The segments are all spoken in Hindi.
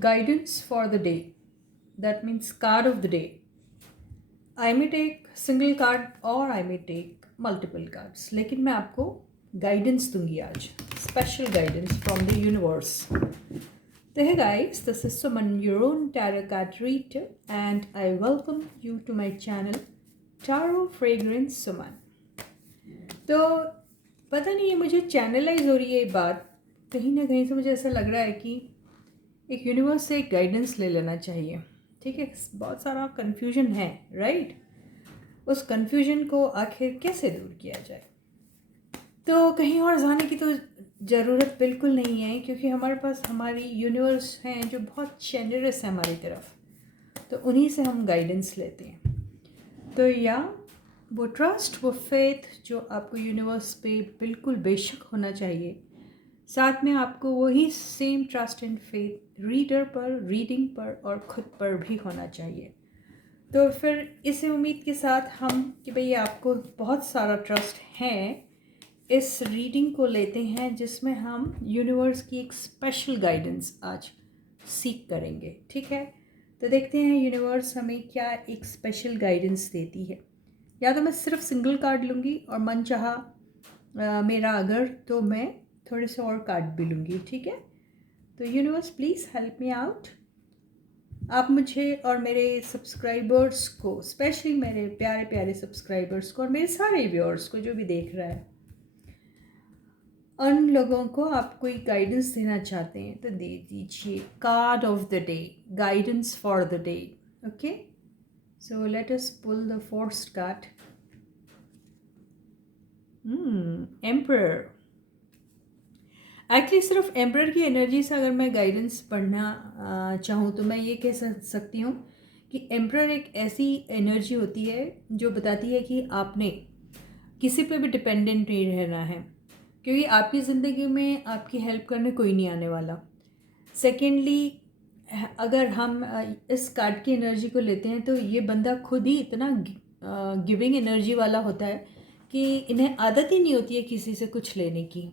guidance for the day. That means card of the day. I may take single card or I may take multiple cards. लेकिन मैं आपको guidance दूंगी आज. Special guidance from the universe. So hey guys, this is Suman, your own tarot card reader, and I welcome you to my channel Tarot Fragrance Suman. तो पता नहीं है मुझे चैनलाइज हो रही है ये बात, कहीं ना कहीं से मुझे ऐसा लग रहा है कि एक यूनिवर्स से एक गाइडेंस ले लेना चाहिए. ठीक है, बहुत सारा कन्फ्यूजन है, राइट? उस कन्फ्यूजन को आखिर कैसे दूर किया जाए? तो कहीं और जाने की तो ज़रूरत बिल्कुल नहीं है, क्योंकि हमारे पास हमारी यूनिवर्स हैं जो बहुत जेनरस है हमारी तरफ, तो उन्हीं से हम गाइडेंस लेते हैं. तो या वो ट्रस्ट, वो फेथ जो आपको यूनिवर्स पे बिल्कुल बेशक होना चाहिए, साथ में आपको वही same trust and faith reader पर, रीडिंग पर और ख़ुद पर भी होना चाहिए. तो फिर इस उम्मीद के साथ हम कि भाई आपको बहुत सारा ट्रस्ट है, इस रीडिंग को लेते हैं जिसमें हम यूनिवर्स की एक स्पेशल गाइडेंस आज सीख करेंगे. ठीक है, तो देखते हैं यूनिवर्स हमें क्या एक स्पेशल गाइडेंस देती है. या तो मैं सिर्फ सिंगल कार्ड लूँगी और मन चाहा मेरा अगर, तो मैं थोड़े से और कार्ड भी लूँगी. ठीक है, तो universe please help me out. आप मुझे और मेरे सब्सक्राइबर्स को, स्पेशली मेरे प्यारे प्यारे सब्सक्राइबर्स को और मेरे सारे व्यूअर्स को जो भी देख रहा है, उन लोगों को आप कोई गाइडेंस देना चाहते हैं तो दे दीजिए. Card of the day, guidance for the day. Okay, so let us pull the first card. Emperor. Actually सिर्फ एम्परर की एनर्जी से अगर मैं गाइडेंस पढ़ना चाहूँ तो मैं ये कह सकती हूँ कि एम्परर एक ऐसी एनर्जी होती है जो बताती है कि आपने किसी पे भी डिपेंडेंट नहीं रहना है, क्योंकि आपकी ज़िंदगी में आपकी हेल्प करने कोई नहीं आने वाला. सेकेंडली, अगर हम इस कार्ड की एनर्जी को लेते हैं तो ये बंदा खुद ही इतना गिविंग एनर्जी वाला होता है कि इन्हें आदत ही नहीं होती है किसी से कुछ लेने की.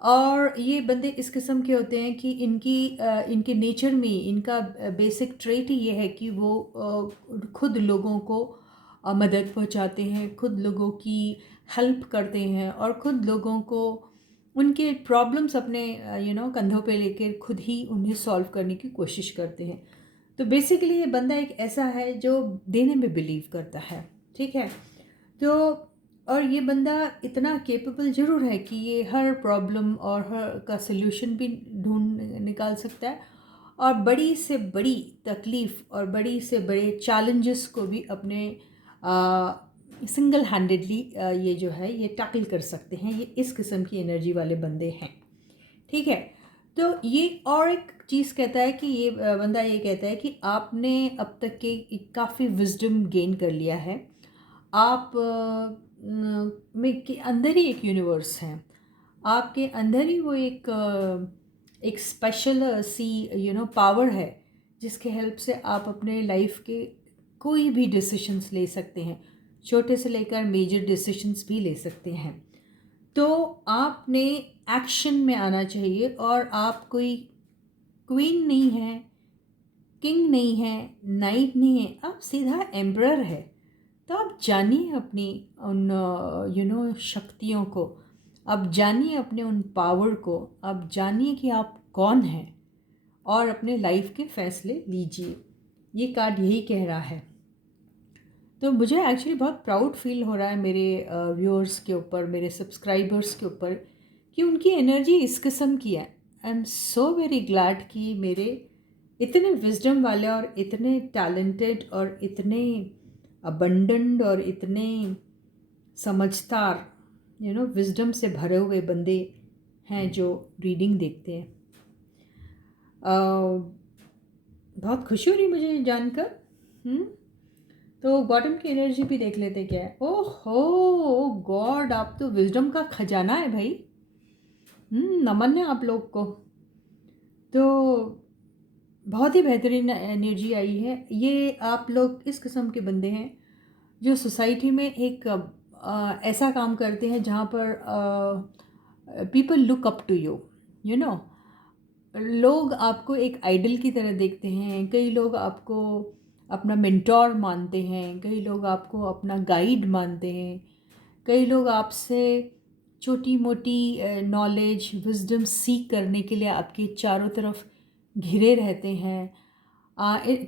और ये बंदे इस किस्म के होते हैं कि इनके नेचर में इनका बेसिक ट्रेट ही ये है कि वो खुद लोगों को मदद पहुंचाते हैं, खुद लोगों की हेल्प करते हैं और खुद लोगों को उनके प्रॉब्लम्स अपने कंधों पे लेकर खुद ही उन्हें सॉल्व करने की कोशिश करते हैं. तो बेसिकली ये बंदा एक ऐसा है जो देने में बिलीव करता है. ठीक है, तो और ये बंदा इतना केपेबल ज़रूर है कि ये हर प्रॉब्लम और हर का सल्यूशन भी ढूंढ निकाल सकता है और बड़ी से बड़ी तकलीफ़ और बड़ी से बड़े चैलेंजेस को भी अपने सिंगल हैंडेडली ये जो है ये टैकल कर सकते हैं. ये इस किस्म की एनर्जी वाले बंदे हैं. ठीक है, तो ये और एक चीज़ कहता है कि ये बंदा ये कहता है कि आपने अब तक के काफ़ी विजडम गेन कर लिया है. आप में के अंदर ही एक यूनिवर्स है, आपके अंदर ही वो एक स्पेशल सी पावर है जिसके हेल्प से आप अपने लाइफ के कोई भी डिसीशंस ले सकते हैं, छोटे से लेकर मेजर डिसीशंस भी ले सकते हैं. तो आपने एक्शन में आना चाहिए और आप कोई क्वीन नहीं है, किंग नहीं है, नाइट नहीं है, आप सीधा एम्परर है. तो आप जानिए अपनी उन शक्तियों को, आप जानिए अपने उन पावर को, आप जानिए कि आप कौन हैं और अपने लाइफ के फैसले लीजिए. ये कार्ड यही कह रहा है. तो मुझे एक्चुअली बहुत प्राउड फील हो रहा है मेरे व्यूअर्स के ऊपर, मेरे सब्सक्राइबर्स के ऊपर, कि उनकी एनर्जी इस किस्म की है. I am so very glad कि मेरे इतने विजडम वाले और इतने टैलेंटेड और इतने अबंडेंट और इतने समझदार विजडम से भरे हुए बंदे हैं जो रीडिंग देखते हैं. बहुत खुशी हो रही मुझे जानकर. तो बॉटम की एनर्जी भी देख लेते क्या है. ओहो गॉड, आप तो विजडम का खजाना है भाई. नमन है आप लोग को. तो बहुत ही बेहतरीन एनर्जी आई है. ये आप लोग इस किस्म के बंदे हैं जो सोसाइटी में एक ऐसा काम करते हैं जहाँ पर people look up to you. लोग आपको एक आइडल की तरह देखते हैं, कई लोग आपको अपना मेंटोर मानते हैं, कई लोग आपको अपना गाइड मानते हैं, कई लोग आपसे छोटी मोटी नॉलेज विजडम सीख करने के लिए आपके चारों तरफ घिरे रहते हैं।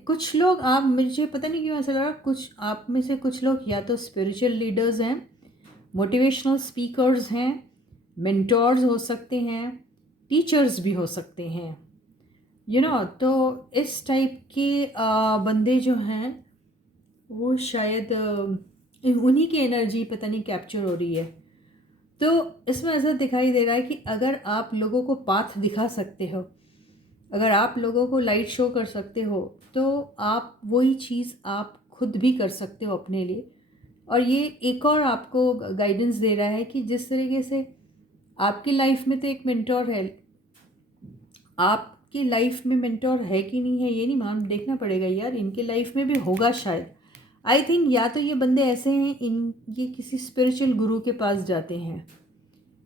कुछ लोग, आप, मुझे पता नहीं क्यों ऐसा लग रहा, कुछ आप में से कुछ लोग या तो स्पिरिचुअल लीडर्स हैं, मोटिवेशनल स्पीकर्स हैं, मेंटोर्स हो सकते हैं, टीचर्स भी हो सकते हैं, तो इस टाइप के बंदे जो हैं वो शायद उन्हीं की एनर्जी पता नहीं कैप्चर हो रही है। तो इसमें ऐसा दिखाई दे रहा है कि अगर आप लोगों को पाथ दिखा सकते हो, अगर आप लोगों को लाइट शो कर सकते हो, तो आप वही चीज़ आप खुद भी कर सकते हो अपने लिए। और ये एक और आपको गाइडेंस दे रहा है कि जिस तरीके से आपकी लाइफ में तो एक मेंटोर है, आपकी लाइफ में मेंटोर है कि नहीं है ये नहीं मान देखना पड़ेगा यार, इनके लाइफ में भी होगा शायद। आई थिंक या तो ये बंदे ऐसे हैं, ये किसी स्पिरिचुअल गुरु के पास जाते हैं,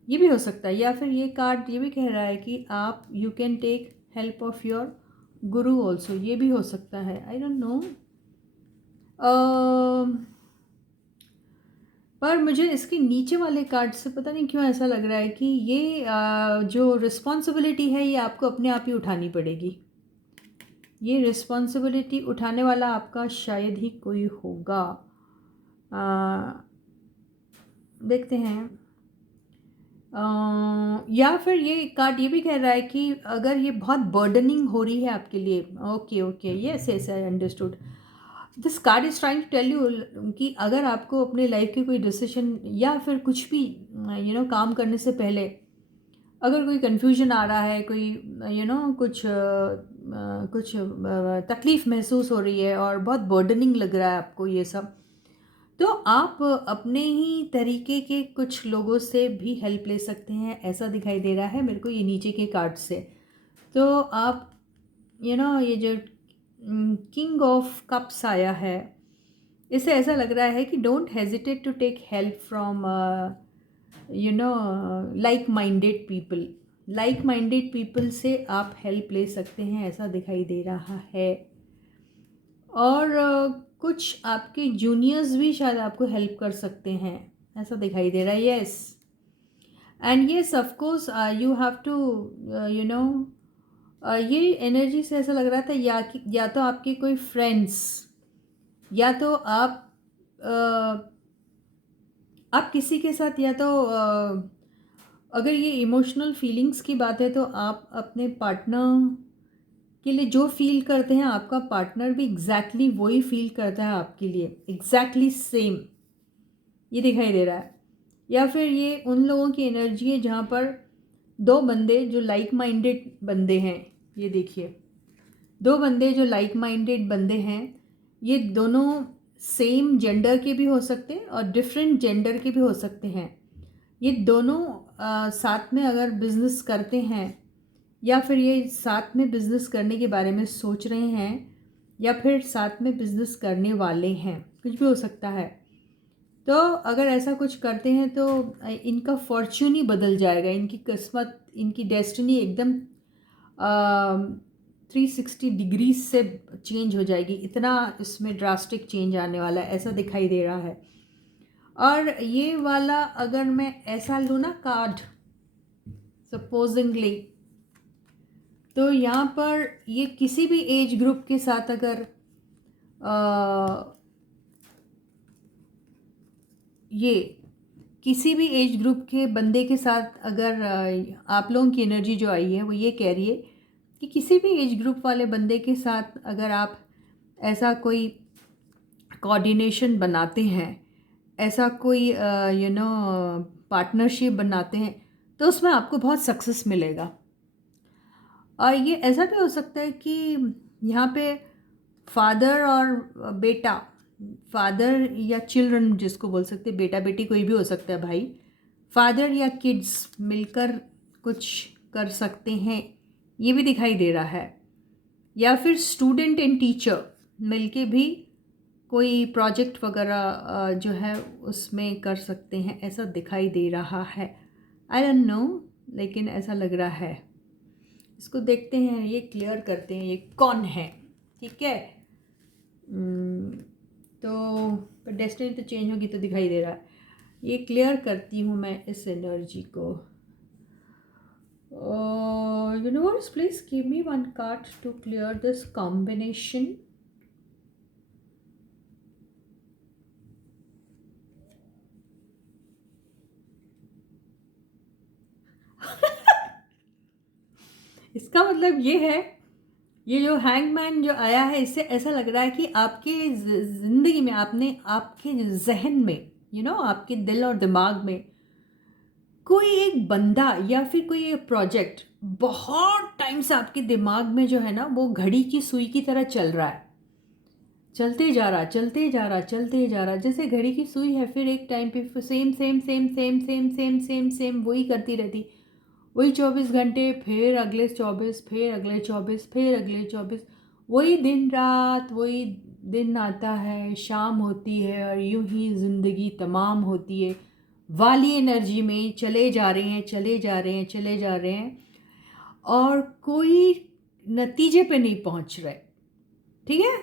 ये भी हो सकता है। या फिर ये कार्ड ये भी कह रहा है कि आप you can take help of your guru also, ये भी हो सकता है, आई डोंट नो। पर मुझे इसके नीचे वाले कार्ड से पता नहीं क्यों ऐसा लग रहा है कि ये जो रिस्पॉन्सिबिलिटी है ये आपको अपने आप ही उठानी पड़ेगी। ये रिस्पॉन्सिबिलिटी उठाने वाला आपका शायद ही कोई होगा। देखते हैं। या फिर ये कार्ड ये भी कह रहा है कि अगर ये बहुत बर्डनिंग हो रही है आपके लिए, okay yes yes I understood, this card is trying to tell you कि अगर आपको अपने लाइफ के कोई डिसीजन या फिर कुछ भी काम करने से पहले अगर कोई कन्फ्यूजन आ रहा है, कोई कुछ तकलीफ़ महसूस हो रही है और बहुत बर्डनिंग लग रहा है आपको ये सब, तो आप अपने ही तरीके के कुछ लोगों से भी हेल्प ले सकते हैं, ऐसा दिखाई दे रहा है मेरे को ये नीचे के कार्ड से। तो आप ये जो किंग ऑफ कप्स आया है, इससे ऐसा लग रहा है कि don't hesitate to take help from like minded people. Like minded people से आप हेल्प ले सकते हैं, ऐसा दिखाई दे रहा है। और कुछ आपके जूनियर्स भी शायद आपको हेल्प कर सकते हैं, ऐसा दिखाई दे रहा है। Yes and yes of course you have to ये एनर्जी से ऐसा लग रहा था या तो आपके कोई फ्रेंड्स, या तो आप किसी के साथ, या तो अगर ये इमोशनल फीलिंग्स की बात है तो आप अपने पार्टनर के लिए जो फील करते हैं आपका पार्टनर भी एग्जैक्टली वही फील करता है आपके लिए, एग्जैक्टली सेम, ये दिखाई दे रहा है। या फिर ये उन लोगों की एनर्जी है जहाँ पर दो बंदे जो लाइक माइंडेड बंदे हैं, ये देखिए, दो बंदे जो लाइक माइंडेड बंदे हैं, ये दोनों सेम जेंडर के भी हो सकते हैं और डिफरेंट जेंडर के भी हो सकते हैं। ये दोनों साथ में अगर बिज़नेस करते हैं, या फिर ये साथ में बिज़नेस करने के बारे में सोच रहे हैं, या फिर साथ में बिज़नेस करने वाले हैं, कुछ भी हो सकता है। तो अगर ऐसा कुछ करते हैं तो इनका फॉर्च्यून ही बदल जाएगा, इनकी किस्मत, इनकी डेस्टिनी एकदम 360 डिग्री से चेंज हो जाएगी, इतना इसमें ड्रास्टिक चेंज आने वाला है, ऐसा दिखाई दे रहा है। और ये वाला अगर मैं ऐसा लूँ ना कार्ड सपोजिंगली, तो यहाँ पर ये किसी भी एज ग्रुप के साथ अगर ये किसी भी एज ग्रुप के बंदे के साथ अगर आप लोगों की एनर्जी जो आई है वो ये कह रही है कि किसी भी एज ग्रुप वाले बंदे के साथ अगर आप ऐसा कोई कोऑर्डिनेशन बनाते हैं, ऐसा कोई पार्टनरशिप बनाते हैं, तो उसमें आपको बहुत सक्सेस मिलेगा। और ये ऐसा भी हो सकता है कि यहाँ पे फादर और बेटा, फादर या चिल्ड्रन जिसको बोल सकते हैं, बेटा बेटी कोई भी हो सकता है भाई, फादर या किड्स मिलकर कुछ कर सकते हैं, ये भी दिखाई दे रहा है। या फिर स्टूडेंट एंड टीचर मिलके भी कोई प्रोजेक्ट वगैरह जो है उसमें कर सकते हैं, ऐसा दिखाई दे रहा है। आई डोंट नो, लेकिन ऐसा लग रहा है। इसको देखते हैं, ये क्लियर करते हैं ये कौन है, ठीक है। तो पर डेस्टिनी तो चेंज होगी तो दिखाई दे रहा है, ये क्लियर करती हूँ मैं इस एनर्जी को। Universe please give me one card to clear this combination. इसका मतलब ये है, ये जो हैंगमैन जो आया है, इससे ऐसा लग रहा है कि आपके ज़िंदगी में, आपने आपके जहन में, आपके दिल और दिमाग में कोई एक बंदा या फिर कोई एक प्रोजेक्ट बहुत टाइम से आपके दिमाग में जो है ना, वो घड़ी की सुई की तरह चल रहा है, चलते जा रहा, चलते जा रहा, चलते जा रहा, जैसे घड़ी की सुई है, फिर एक टाइम पे same same same same same same same same वही करती रहती, वही 24 घंटे, फिर अगले 24, फिर अगले 24, फिर अगले 24, वही दिन रात, वही दिन आता है, शाम होती है और यूं ही ज़िंदगी तमाम होती है, वाली एनर्जी में चले जा रहे हैं, चले जा रहे हैं, चले जा रहे हैं, और कोई नतीजे पे नहीं पहुंच रहे, ठीक है।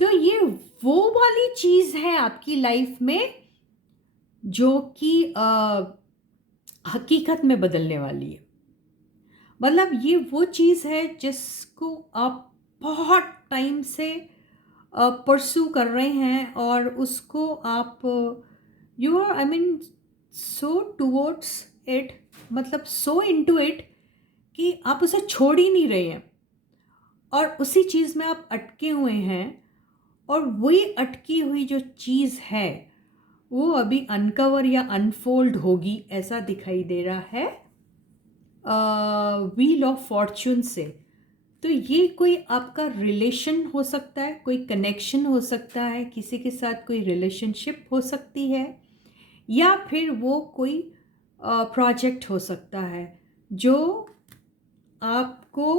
तो ये वो वाली चीज़ है आपकी लाइफ में जो कि हकीकत में बदलने वाली है। मतलब ये वो चीज़ है जिसको आप बहुत टाइम से परस्यू कर रहे हैं, और उसको आप you are, I mean, so towards it, मतलब सो इनटू इट कि आप उसे छोड़ ही नहीं रहे हैं, और उसी चीज़ में आप अटके हुए हैं, और वही अटकी हुई जो चीज़ है वो अभी अनकवर या अनफोल्ड होगी, ऐसा दिखाई दे रहा है व्हील ऑफ फॉर्च्यून से। तो ये कोई आपका रिलेशन हो सकता है, कोई कनेक्शन हो सकता है, किसी के साथ कोई रिलेशनशिप हो सकती है, या फिर वो कोई प्रोजेक्ट हो सकता है जो आपको,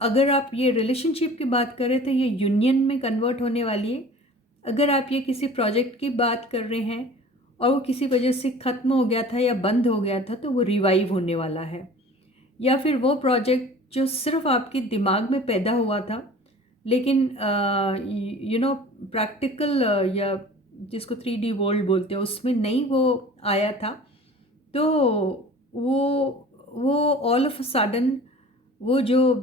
अगर आप ये रिलेशनशिप की बात करें तो ये यूनियन में कन्वर्ट होने वाली है। अगर आप ये किसी प्रोजेक्ट की बात कर रहे हैं और वो किसी वजह से ख़त्म हो गया था या बंद हो गया था, तो वो रिवाइव होने वाला है। या फिर वो प्रोजेक्ट जो सिर्फ आपके दिमाग में पैदा हुआ था, लेकिन प्रैक्टिकल या जिसको 3D वर्ल्ड बोलते हैं उसमें नहीं वो आया था, तो वो ऑल ऑफ अ सडन वो जो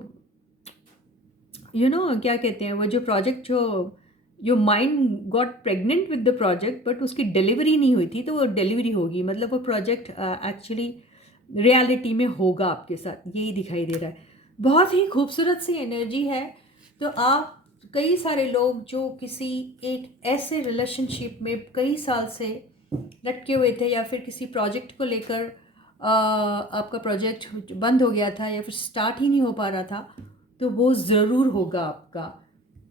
क्या कहते हैं, वो जो प्रोजेक्ट जो mind got pregnant with the project, but उसकी डिलीवरी नहीं हुई थी, तो वो डिलीवरी होगी, मतलब वो प्रोजेक्ट एक्चुअली रियलिटी में होगा आपके साथ, यही दिखाई दे रहा है। बहुत ही खूबसूरत सी एनर्जी है। तो आप कई सारे लोग जो किसी एक ऐसे रिलेशनशिप में कई साल से लटके हुए थे, या फिर किसी प्रोजेक्ट को लेकर आपका प्रोजेक्ट बंद हो गया था या फिर स्टार्ट ही नहीं हो पा रहा था, तो वो ज़रूर होगा आपका।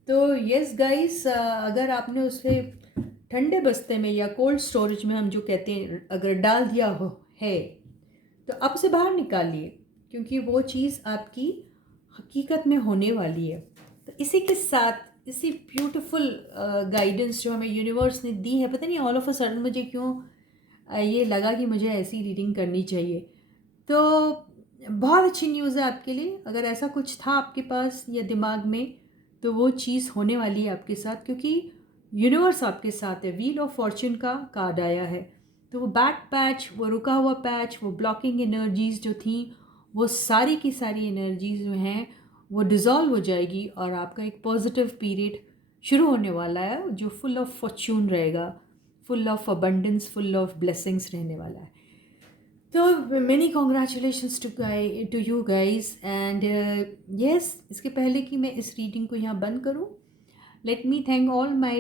तो यस गाइस, अगर आपने उसे ठंडे बस्ते में या कोल्ड स्टोरेज में, हम जो कहते हैं, अगर डाल दिया हो है, तो आप उसे बाहर निकालिए, क्योंकि वो चीज़ आपकी हकीकत में होने वाली है। तो इसी के साथ, इसी ब्यूटीफुल गाइडेंस जो हमें यूनिवर्स ने दी है, पता नहीं ऑल ऑफ अ सडन मुझे क्यों ये लगा कि मुझे ऐसी रीडिंग करनी चाहिए। तो बहुत अच्छी न्यूज़ है आपके लिए, अगर ऐसा कुछ था आपके पास या दिमाग में, तो वो चीज़ होने वाली है आपके साथ, क्योंकि यूनिवर्स आपके साथ है। व्हील ऑफ फॉर्च्यून का कार्ड आया है, तो वो बैक पैच, वो रुका हुआ पैच, वो ब्लॉकिंग एनर्जीज़ जो थी, वो सारी की सारी एनर्जीज़ जो हैं वो डिज़ोल्व हो जाएगी, और आपका एक पॉजिटिव पीरियड शुरू होने वाला है जो फुल ऑफ फॉर्च्यून रहेगा, full of abundance, full of blessings रहने वाला है। तो many congratulations to you guys. And yes, इसके पहले कि मैं इस रीडिंग को यहाँ बंद करूँ, let me thank all my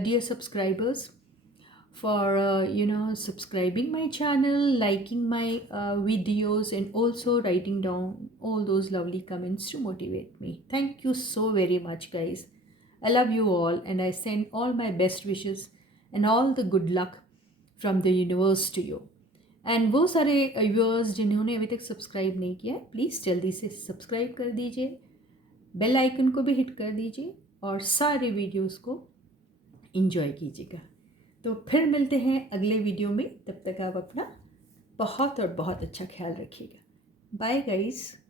dear subscribers for subscribing my channel, liking my videos, and also writing down all those lovely comments to motivate me. Thank you so very much guys. I love you all, and I send all my best wishes and all the good luck from the universe to you. And वो सारे व्यूअर्स जिन्होंने अभी तक सब्सक्राइब नहीं किया, प्लीज़ जल्दी से सब्सक्राइब कर दीजिए, बेल आइकन को भी हिट कर दीजिए, और सारे वीडियोस को एंजॉय कीजिएगा। तो फिर मिलते हैं अगले वीडियो में, तब तक आप अपना बहुत और बहुत अच्छा ख्याल रखिएगा। Bye guys.